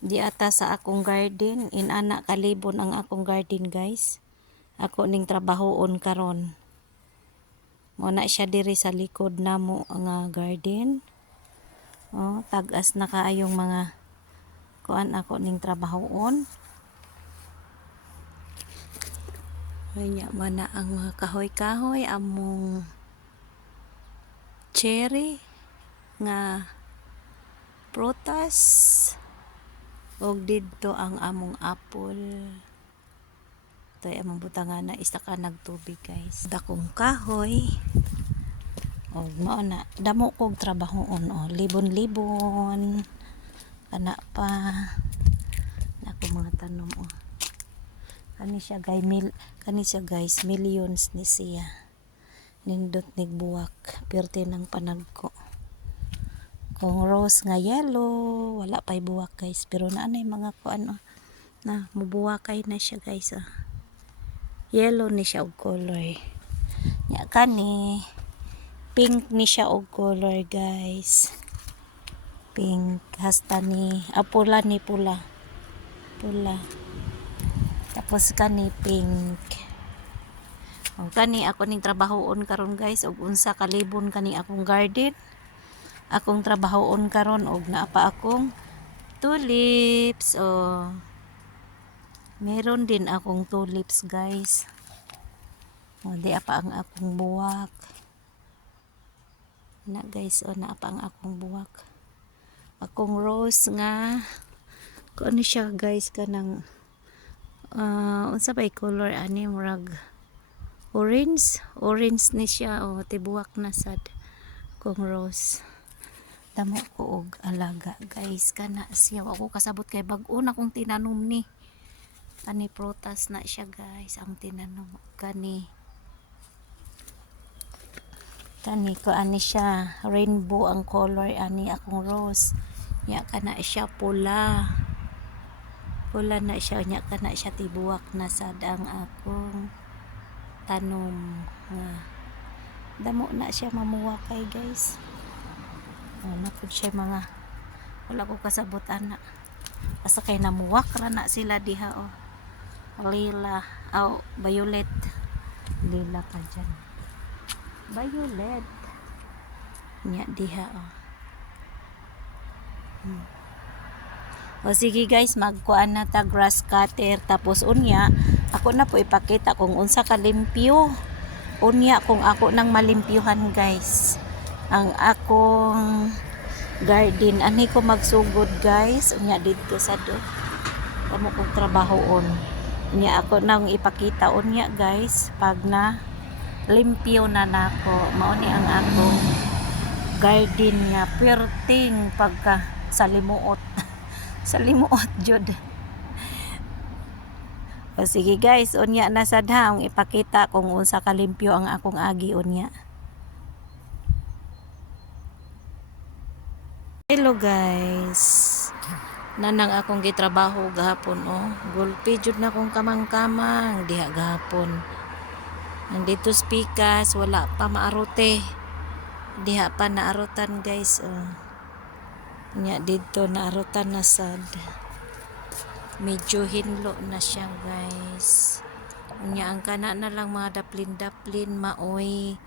Di ata sa akong garden, inana kalibon ang akong garden guys. Ako ning trabahoon karon. Muna siya diri sa likod namo nga garden. Oh, tagas na kaayong mga kuan ako ning trabahoon. Anya man na ang mga kahoy-kahoy among cherry nga prutas. Og didto ang among apple. Ito'y among butangan na isa ka nagtubig guys. Dakong kahoy. O mao na. Damo kog trabahoon. O libon-libon. Kana pa. Ako mga tanom. O. Kani siya guys. Millions ni siya. Nindot nigbuwak. Pirte ng panagko. Kung rose nga yellow, wala pa'y buwak guys. Pero naanay mga kuan na mubuwakay na siya guys. Yellow ni siya og color. Nya kani pink ni siya og color guys. Pink hasta ni pula ni pula. Tapos kani pink. O kani ako ning trabahoon karon guys og unsa kalibon kani akong garden. Akong trabahoon karon og naa pa akong tulips. Meron din akong tulips guys. Di pa ang akong buwak. Na guys, naa pa ang akong buwak. Akong rose nga kuno siya guys kanang unsa bay color ani murag orange ni siya tibuwak na sad kung rose. Damo ko og alaga guys kana siya ako kasabot kay bag-o na kong tinanom ni ani prutas na siya guys ang tinanom kani ko ani siya rainbow ang color ani akong rose nya kana siya pula na siya nya kana siya tibuwak na sad ang akong tanom nga damo na siya mamuwakay guys. Napod siya mga wala ko kasabot ana asa kay namuwak ra na sila diha lila violet lila pa dyan violet nya diha sige guys magkuan na ta grass cutter tapos unya ako na po ipakita kung unsa ka limpyo unya kung ako nang malimpyuhan guys ang akong garden ani ko magsugod guys unya dito sa kamo kong trabahoon unya ako nang ipakita unya guys pag na limpyo na nako mao ni ang akong garden nga perting pagka salimuot jud. Sige guys unya na sad ha ipakita kung unsa kalimpyo ang akong agi unya. Hello guys. Nanang akong gitrabaho gahapon gulpi jud na akong kamang-kamang diha gahapon. Nandito spikas wala pa maarote. Diha pa naarutan guys Nya dito naarutan na sad. Medyo hinlo na siya guys. Nya ang kana na lang mga daplin maoy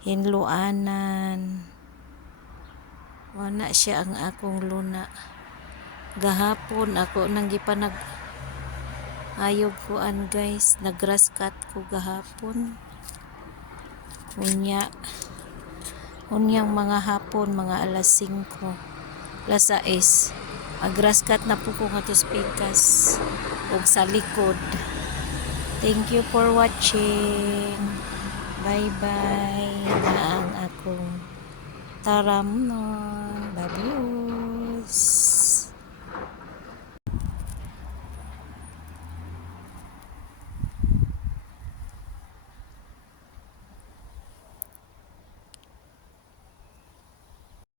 hinluanan. Wala siya ang akong luna. Gahapon ako nang gipanag ayog kuan guys, nag-grass cut ko gahapon. Unyang mga hapon, mga alas 5, alas 6. Grass cut na po ko nga pikas og sa likod. Thank you for watching. Bye bye na ang akong taramnon. Babiyos.